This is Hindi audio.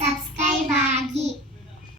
ಸಬ್ಸ್ಕ್ರೈಬ್ ಆಗಿ